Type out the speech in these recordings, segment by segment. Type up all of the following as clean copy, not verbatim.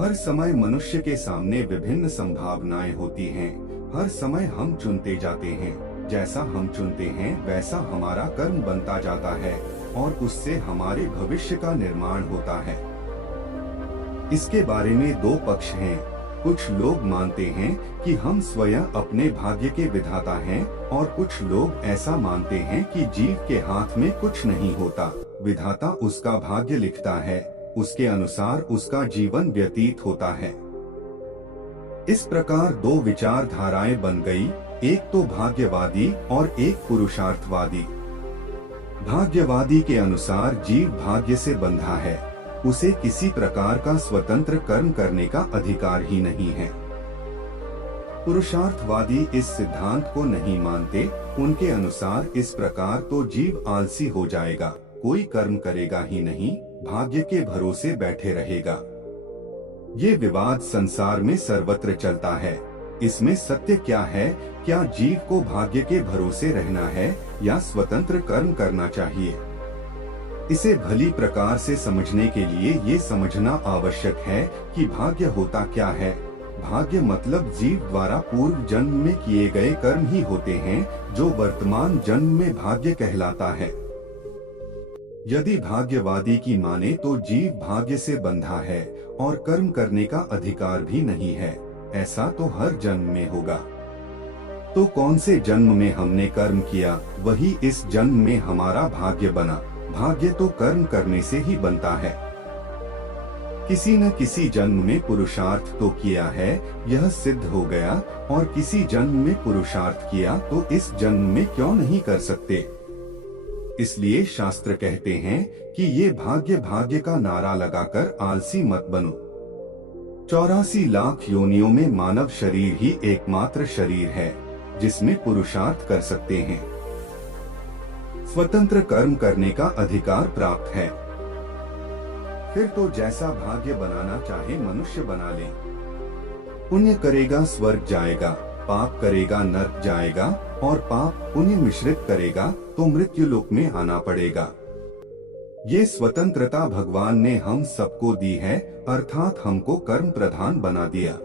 हर समय मनुष्य के सामने विभिन्न संभावनाएं होती हैं। हर समय हम चुनते जाते हैं। जैसा हम चुनते हैं वैसा हमारा कर्म बनता जाता है और उससे हमारे भविष्य का निर्माण होता है। इसके बारे में दो पक्ष हैं। कुछ लोग मानते हैं कि हम स्वयं अपने भाग्य के विधाता हैं और कुछ लोग ऐसा मानते हैं कि जीव के हाथ में कुछ नहीं होता, विधाता उसका भाग्य लिखता है, उसके अनुसार उसका जीवन व्यतीत होता है। इस प्रकार दो विचारधाराएं बन गई, एक तो भाग्यवादी और एक पुरुषार्थवादी। भाग्यवादी के अनुसार जीव भाग्य से बंधा है, उसे किसी प्रकार का स्वतंत्र कर्म करने का अधिकार ही नहीं है। पुरुषार्थवादी इस सिद्धांत को नहीं मानते। उनके अनुसार इस प्रकार तो जीव आलसी हो जाएगा, कोई कर्म करेगा ही नहीं, भाग्य के भरोसे बैठे रहेगा। ये विवाद संसार में सर्वत्र चलता है। इसमें सत्य क्या है? क्या जीव को भाग्य के भरोसे रहना है या स्वतंत्र कर्म करना चाहिए? इसे भली प्रकार से समझने के लिए ये समझना आवश्यक है कि भाग्य होता क्या है। भाग्य मतलब जीव द्वारा पूर्व जन्म में किए गए कर्म ही होते हैं, जो वर्तमान जन्म में भाग्य कहलाता है। यदि भाग्यवादी की माने तो जीव भाग्य से बंधा है और कर्म करने का अधिकार भी नहीं है। ऐसा तो हर जन्म में होगा। तो कौन से जन्म में हमने कर्म किया, वही इस जन्म में हमारा भाग्य बना। भाग्य तो कर्म करने से ही बनता है। किसी न किसी जन्म में पुरुषार्थ तो किया है, यह सिद्ध हो गया, और किसी जन्म में पुरुषार्थ किया तो इस जन्म में क्यों नहीं कर सकते। इसलिए शास्त्र कहते हैं कि ये भाग्य भाग्य का नारा लगाकर आलसी मत बनो। 84 लाख योनियों में मानव शरीर ही एकमात्र शरीर है जिसमें पुरुषार्थ कर सकते हैं। स्वतंत्र कर्म करने का अधिकार प्राप्त है। फिर तो जैसा भाग्य बनाना चाहे मनुष्य बना ले। पुण्य करेगा स्वर्ग जाएगा, पाप करेगा नरक जाएगा, और पाप पुण्य मिश्रित करेगा तो मृत्यु लोक में आना पड़ेगा। ये स्वतंत्रता भगवान ने हम सबको दी है, अर्थात हमको कर्म प्रधान बना दिया।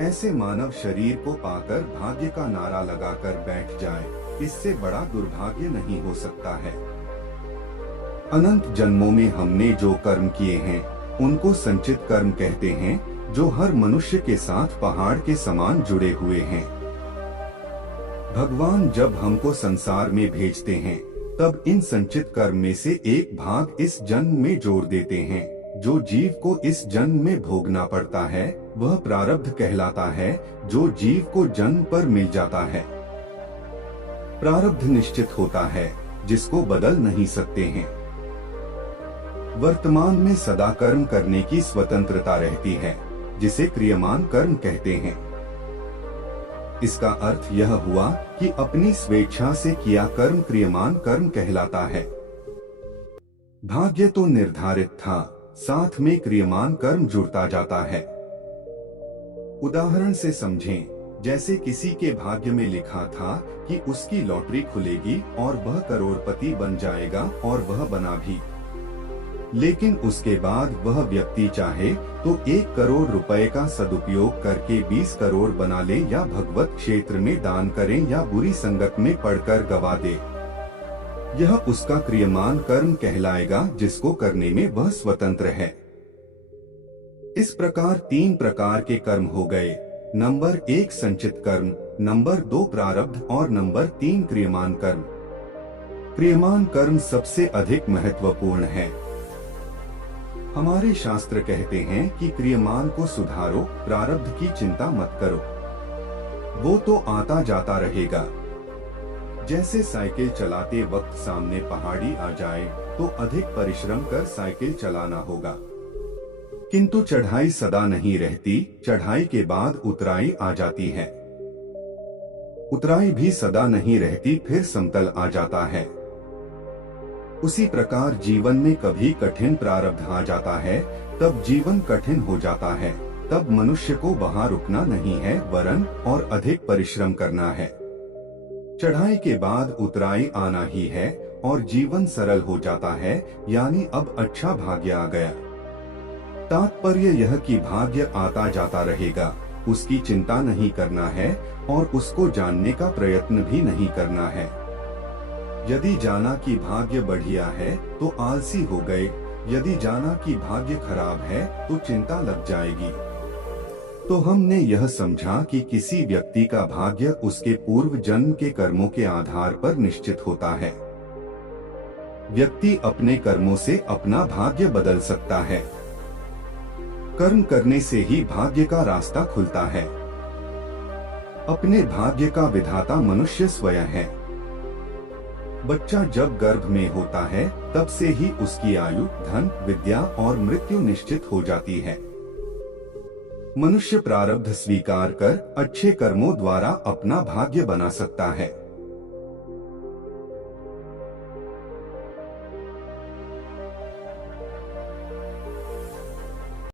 ऐसे मानव शरीर को पाकर भाग्य का नारा लगाकर बैठ जाए, इससे बड़ा दुर्भाग्य नहीं हो सकता है। अनंत जन्मों में हमने जो कर्म किए हैं उनको संचित कर्म कहते हैं, जो हर मनुष्य के साथ पहाड़ के समान जुड़े हुए हैं। भगवान जब हमको संसार में भेजते हैं तब इन संचित कर्म में से एक भाग इस जन्म में जोड़ देते हैं। जो जीव को इस जन्म में भोगना पड़ता है वह प्रारब्ध कहलाता है, जो जीव को जन्म पर मिल जाता है। प्रारब्ध निश्चित होता है, जिसको बदल नहीं सकते हैं। वर्तमान में सदा कर्म करने की स्वतंत्रता रहती है, जिसे क्रियमान कर्म कहते हैं। इसका अर्थ यह हुआ कि अपनी स्वेच्छा से किया कर्म क्रियमान कर्म कहलाता है। भाग्य तो निर्धारित था, साथ में क्रियमान कर्म जुड़ता जाता है। उदाहरण से समझें, जैसे किसी के भाग्य में लिखा था कि उसकी लॉटरी खुलेगी और वह करोड़पति बन जाएगा, और वह बना भी। लेकिन उसके बाद वह व्यक्ति चाहे तो 1 करोड़ रुपए का सदुपयोग करके 20 करोड़ बना ले, या भगवत क्षेत्र में दान करें, या बुरी संगत में पड़कर गवा दे। यह उसका क्रियमान कर्म कहलाएगा, जिसको करने में वह स्वतंत्र है। इस प्रकार 3 प्रकार के कर्म हो गए। नंबर 1 संचित कर्म, नंबर 2 प्रारब्ध और नंबर 3 क्रियमान कर्म। क्रियमान कर्म सबसे अधिक महत्वपूर्ण है। हमारे शास्त्र कहते हैं कि क्रियमान को सुधारो, प्रारब्ध की चिंता मत करो, वो तो आता जाता रहेगा। जैसे साइकिल चलाते वक्त सामने पहाड़ी आ जाए तो अधिक परिश्रम कर साइकिल चलाना होगा, किंतु चढ़ाई सदा नहीं रहती। चढ़ाई के बाद उतराई आ जाती है, उतराई भी सदा नहीं रहती, फिर समतल आ जाता है। उसी प्रकार जीवन में कभी कठिन प्रारब्ध आ जाता है, तब जीवन कठिन हो जाता है। तब मनुष्य को वहां रुकना नहीं है, वरन और अधिक परिश्रम करना है। चढ़ाई के बाद उतराई आना ही है और जीवन सरल हो जाता है, यानी अब अच्छा भाग्य आ गया। तात्पर्य यह कि भाग्य आता जाता रहेगा, उसकी चिंता नहीं करना है और उसको जानने का प्रयत्न भी नहीं करना है। यदि जाना कि भाग्य बढ़िया है तो आलसी हो गए, यदि जाना कि भाग्य खराब है तो चिंता लग जाएगी। तो हमने यह समझा कि किसी व्यक्ति का भाग्य उसके पूर्व जन्म के कर्मों के आधार पर निश्चित होता है। व्यक्ति अपने कर्मों से अपना भाग्य बदल सकता है। कर्म करने से ही भाग्य का रास्ता खुलता है। अपने भाग्य का विधाता मनुष्य स्वयं है। बच्चा जब गर्भ में होता है तब से ही उसकी आयु, धन, विद्या और मृत्यु निश्चित हो जाती है। मनुष्य प्रारब्ध स्वीकार कर अच्छे कर्मों द्वारा अपना भाग्य बना सकता है।